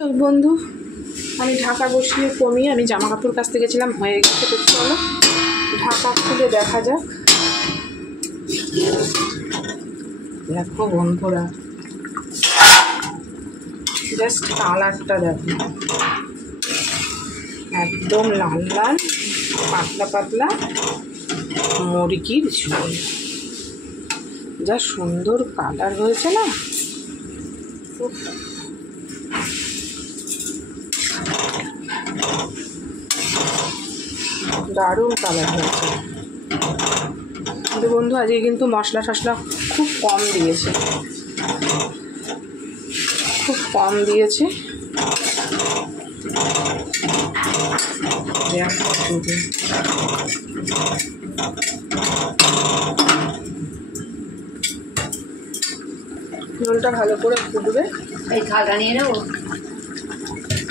বন্ধু আমি ঢাকা বসিয়ে কমিয়ে আমি জামা কাপড় কাচতে গেছিলাম, হয়ে গেছে। তো চলো ঢাকা খুলে দেখা যাক। দেখো বন্ধুরা, জাস্ট কালারটা দেখো, একদম লাল লাল পাতলা পাতলা মুরগির ঝোল। যা সুন্দর কালার হয়েছে না, দারুণ কালার হয়েছে। কিন্তু বন্ধু আজকে কিন্তু মশলা টশলা খুব কম দিয়েছে, খুব কম দিয়েছে। ঝোলটা ভালো করে ফুটবে। এই থালটা নিয়ে নেবো।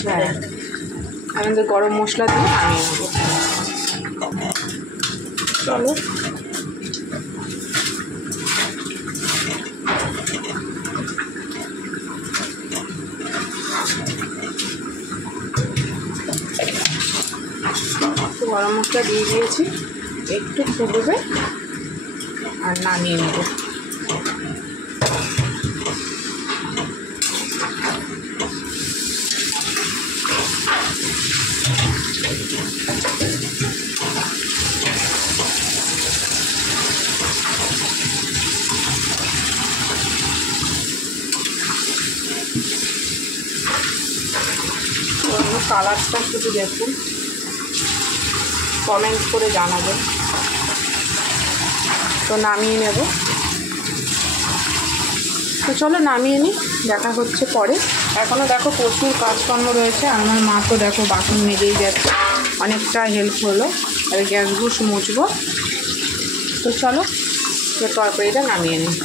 হ্যাঁ, আমাদের গরম মশলা দিয়ে নামিয়ে নেবো। চলো গরম মশলা দিয়ে দিয়েছি, একটু ফুটবে আর নামিয়ে নেব। কালারটা শুধু দেখুন, কমেন্ট করে জানাবেন। তো নামিয়ে নেব। তো চলো নামিয়ে নিই, দেখা হচ্ছে পরে। এখনও দেখো প্রচুর কাজকর্ম রয়েছে। আমার মা তো দেখো বাসন মেজেই যাচ্ছে, অনেকটা হেল্প হলো। আর গ্যাস গুস মুছবো। তো চলো তরকারিটা নামিয়ে নিই।